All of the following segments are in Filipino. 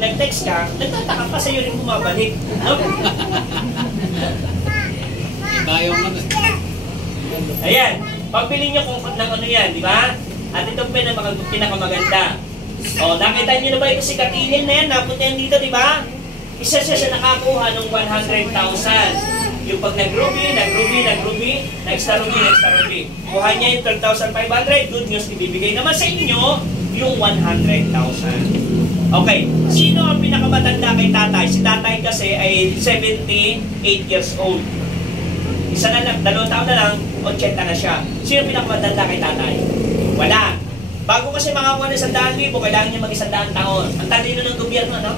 nag-text ka, nagtataka pa sa'yo rin bumabalik. No? Bayo mo. Ayan, pagpili nyo kung ng ano yan, di ba? At ito pinakamaganda. O, nakita nyo na ba ito si Katilin na yan? Napunta yan dito, di ba? Isa siya nakakuha ng 100,000. Yung pag nag-ruby, next ruby. Kuha niya yung 12,500. Good news, ibibigay naman sa inyo yung 100,000. Okay, sino ang pinakamatanda kay tatay? Si tatay kasi ay 78 years old. Isa na lang, 2 taon na lang, 80 na siya. Sino pinakamatanda kay tatay? Wala. Bago kasi makakuha ng 100,000, kailangan niya mag-100 taon. Ang talino ng gobyerno, no?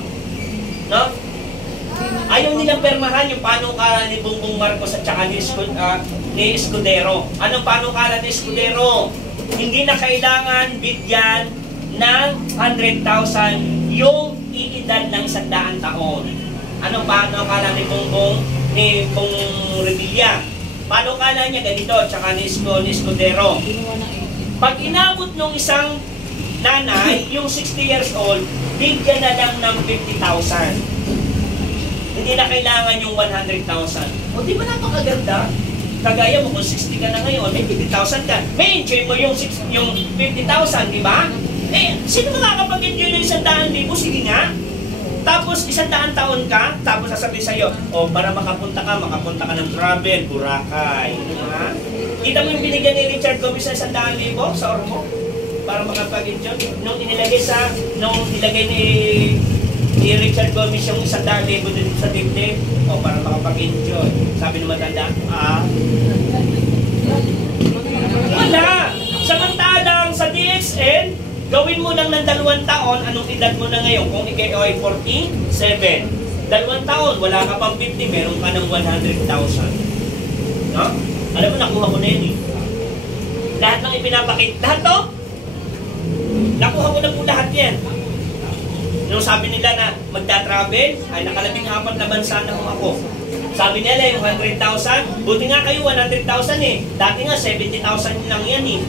No? Ayaw nilang permahan yung panukala ni Bongbong Marcos at saka ni Escudero. Anong panukala ni Escudero? Hindi na kailangan bigyan ng 100,000 yung iedad ng 100 taon. Anong panukala ni Bongbong Revilla? Panukala niya ganito, at saka ni Escudero. Pag inabot ng isang nanay, yung 60 years old, bigyan na lang ng 50,000. Hindi na kailangan yung 100,000. O di ba napakaganda? Kagaya mo kung 60 ka na ngayon, may 50,000 ka. May enjoy mo yung 50,000, di ba? Eh, sino makakapag-enjoy ng 100,000? Sige nga. Tapos 100 taon ka, tapos sasabihin sa'yo, o para makapunta ka ng travel, Boracay. Diba? Kita mo yung binigyan ni Richard Gomez sa 100,000 sa Ormo? Para makapag-enjoy. Nung nilagay ni Richard Gomez yung 100,000 dito sa dibdib, o para makapag-enjoy. Sabi ng matanda, wala! Samantalang sa DXN, gawin mo lang ng 2 taon, anong edad mo na ngayon? Kung ikaw ay 47, 2 taon, wala ka pang 50, meron ka ng 100,000. No? Alam mo, nakuha ko na yun eh. Lahat ng ipinapakita, lahat to? Nakuha ko na po lahat yan. Nung sabi nila na magta-travel, ay nakalabing-4 na bansa na ako. Sabi nila yung 100,000, buti nga kayo 100,000 eh. Dati nga 70,000 lang yan eh.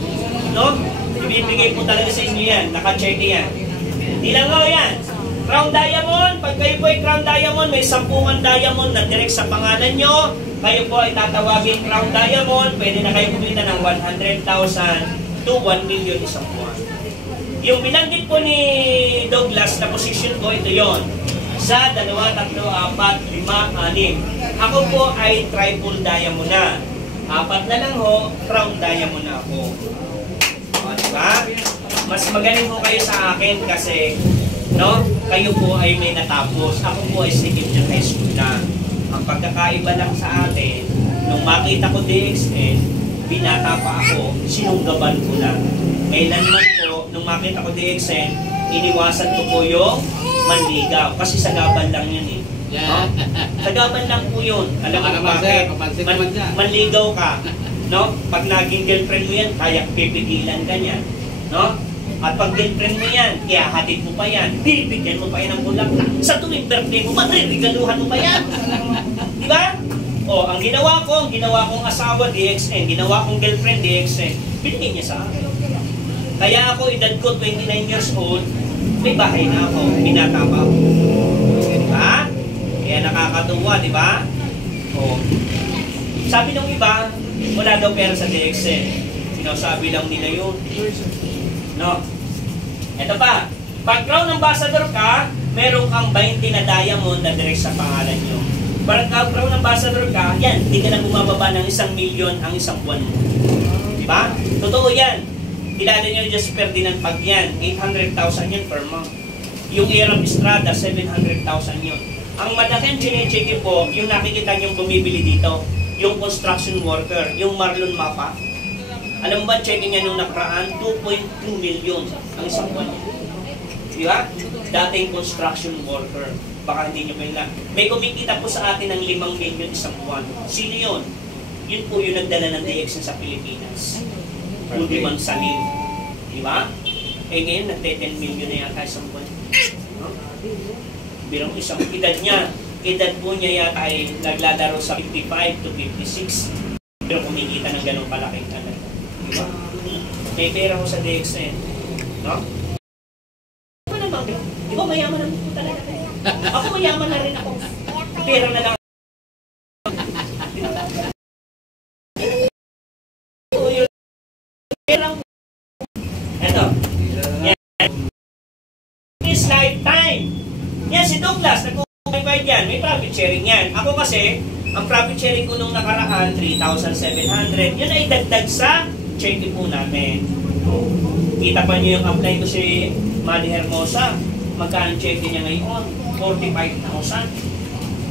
No? Ibibigay po talaga sa inyo yan, naka-check yan. Hindi lang ako yan. Crown Diamond, pag kayo po ay Crown Diamond, may 10 diamond na direct sa pangalan nyo. Kayo po ay tatawagin Crown Diamond, pwede na kayo kumita ng 100,000 to 1 million isang buwan. Yung binanggit po ni Douglas na position ko, ito yon. Sa 2, 3, 4, 5, 6. Ako po ay triple diamond na. 4 na lang ho, crown diamond na ako. O, diba? Mas magaling po kayo sa akin kasi, no? Kayo po ay may natapos. Ako po ay second year high school na. Ang pagkakaiba lang sa atin, nung makita ko DXN, binata pa ako, sinunggaban ko lang. Kailanman po, nung makita ko DXN, iniwasan ko po yung manligaw. Kasi sagaban lang yun eh. No? Sagaban lang po yun. Alam mo bakit? Manligaw ka. No? Pag naging girlfriend mo yan, kaya pipigilan ka niya. No? At pag girlfriend mo yan, kaya hatid mo pa yan. Bibigyan mo pa yan ng bulaklak. Sa tuwing birthday mo, matririgaluhan mo pa yan. Di ba? O, ang ginawa kong asawa, DXN. Ginawa kong girlfriend, DXN. Binigyan niya sa akin. Kaya ako, edad ko, 29 years old, may bahay na ako, binata pa ako. Diba? Kaya nakakatuwa, di ba? O, sabi ng iba, wala daw pera sa DXN. Sinasabi lang nila yun. No? Ito pa, pag Crown Ambassador ka, meron kang 20 na diamond na direct sa pangalan nyo. Pag Crown Ambassador ka, yan, hindi ka na bumababa ng 1 million ang isang buwan mo. Diba? Totoo yan. Kilala nyo yung Ferdinand Pag yan, 800,000 yan per month. Yung Aram Estrada, 700,000 yun. Ang malaking chinecheck po, yung nakikita nyo bumibili dito, yung construction worker, yung Marlon Mapa. Alam mo ba, checking niya nung nakaraan, 2.2 million ang isang buwan. Diba? Dating construction worker. Baka hindi nyo kailan. May kumikita po sa atin ng 5 million isang buwan. Sino yun? Yun po yung nagdala ng DXN sa Pilipinas. Rudy Mansalin. Diba? Eh ngayon, nagte-10 million na yata isang buwan. No? Birang isang edad niya. Edad po niya yata ay naglalaro sa 55 to 56. Pero kumikita ng ganong kalaking talaga. Diba? May pera ko sa DXN. No? Ano naman? Di ba mayaman ang po talaga? Ako mayaman na rin ako. Pera na lang. Ito. Yan. Is lifetime. Yan si Douglas, nag-uupay dyan. May profit sharing yan. Ako kasi, ang profit sharing ko nung nakaraan, 3,700. Yun ay dagdag sa cheque po namin. Kita pa niyo yung apply ko si Manny Hermosa. Magkano cheque niya ngayon? 45,000.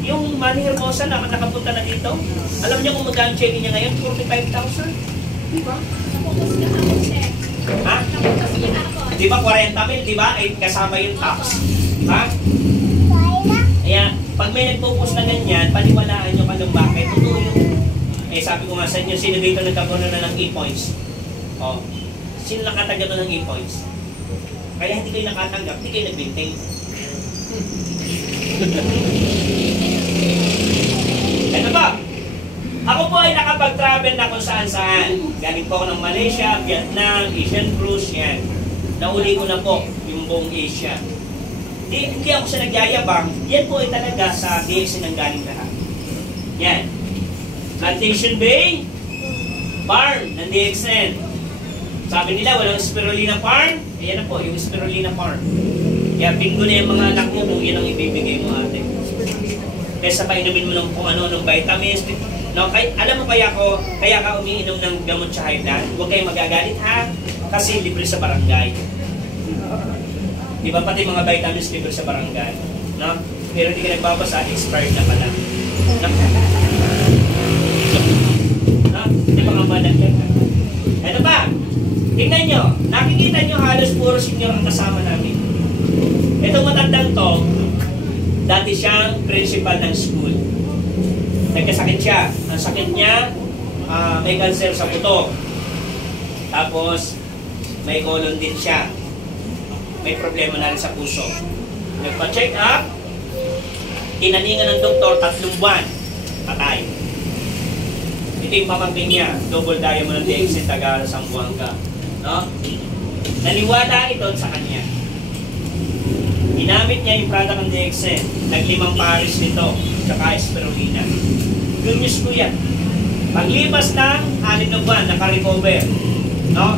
Yung Manny Hermosa na nakapunta na dito, alam niyo kung magkano cheque niya ngayon? 45,000. Diba? Ha? Di ba 40,000, di ba? Ay kasama yung tax. Ha? Kaya, pag may nagpo-post na ganyan, paniwalaan nyo kung bakit. Totoo yung, sabi ko nga sa inyo, sino dito nagkaroon na ng e-points? O, sino nakatanggap na ng e-points? Kaya hindi kayo nakatanggap, hindi kayo nagbintay. Ito ba? Ako po ay nakapag-travel na kung saan-saan. Galing po ako ng Malaysia, Vietnam, Asian Cruise, yan. Nauli ko na po yung buong Asia. Hindi ako sa nagyayabang. Yan po ay talaga sa DXN ang galing lahat. Yan. Plantation Bay, farm ng DXN. Sabi nila, walang spirulina farm. Ayan na po, yung spirulina farm. Kaya bingo na yung mga anak mo kung yan ang ibibigay mo ate. Kesa pa inumin mo ng kung ano, ng vitamins. No, alam mo kaya ka umiinom ng gamot sa high blood? Huwag kayong magagalit ha, kasi libre sa barangay. Di ba pati mga vitamins libre sa barangay? No? Pero hindi ka nagbabasa, expired na pala. No? No? Di ba nga malagyan? Ito pa, tingnan nyo, nakikita nyo halos puro senior ang kasama namin. Itong matandang to, dati siyang principal ng school. Nagkasakit siya. Ang sakit niya, may cancer sa buto. Tapos, may colon din siya. May problema na rin sa puso. Nagpa-check up, tinaningan ng doktor 3 buwan, patay. Ito yung pamangkin niya, double diamond ng DXN, taga Zamboanga. No? Naniwala ito sa kanya. Ginamit niya yung product ng DXN, nag-5 pares nito, tsaka spirulina. Good news ko yan. Paglipas ng 6 na buwan, naka-recover. No?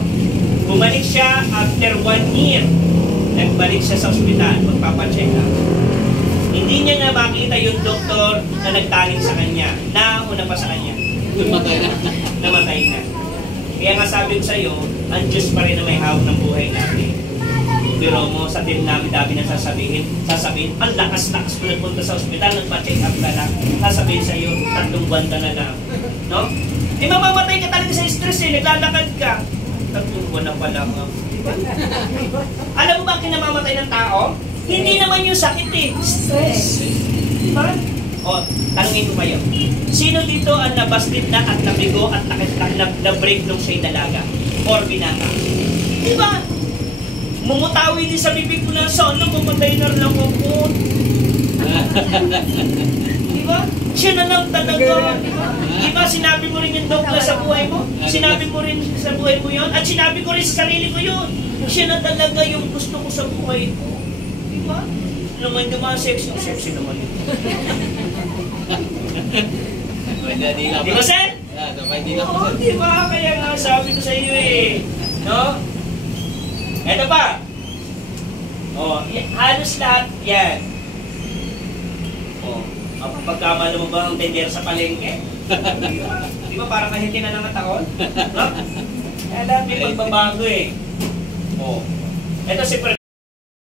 Bumalik siya after 1 year. Nagbalik siya sa ospital, magpapacheck up. Hindi niya nga makita yung doktor na nagtaling sa kanya. Nauna pa sa kanya. Namatay na. Kaya nga sabi ko sa iyo, ang Diyos pa rin na may hawak ng buhay natin. Pero mo, sa team namin dami na sasabihin, ang lakas-lakas mo nagpunta sa ospital, nagpa-check up ka lang, sasabihin sa iyo, 3 buwan ka na lang. No? Mamamatay ka talaga sa stress naglalakad ka. 3 buwan na pala nga. Alam mo ba kinamamatay ng tao? Hindi naman yung sakit stress. Diba? O, tanungin ko kayo. Sino dito ang nabastit na at nabigo at na-break nung siya'y dalaga? Or binata? Diba? Mumutawi din sa bibig ko na sana mamatay na lang ako. Diba? Siya na lang talaga. Diba sinabi mo rin yung Douglas sa buhay mo? Sinabi mo rin sa buhay mo yun? At sinabi ko rin sa sarili ko yun. Siya na talaga yung gusto ko sa buhay ko. Diba? Naman yung mga sexy naman yun. Diba, sir? Oo, diba? Kaya nga sabi ko sa iyo no? Eto pa. Oh, halos lahat yan. Oh, pagkamala mo ba ang tender sa palengke? Di ba parang kahiti na ng taon? No? Kaya lahat may pagbabago Oh. Eto si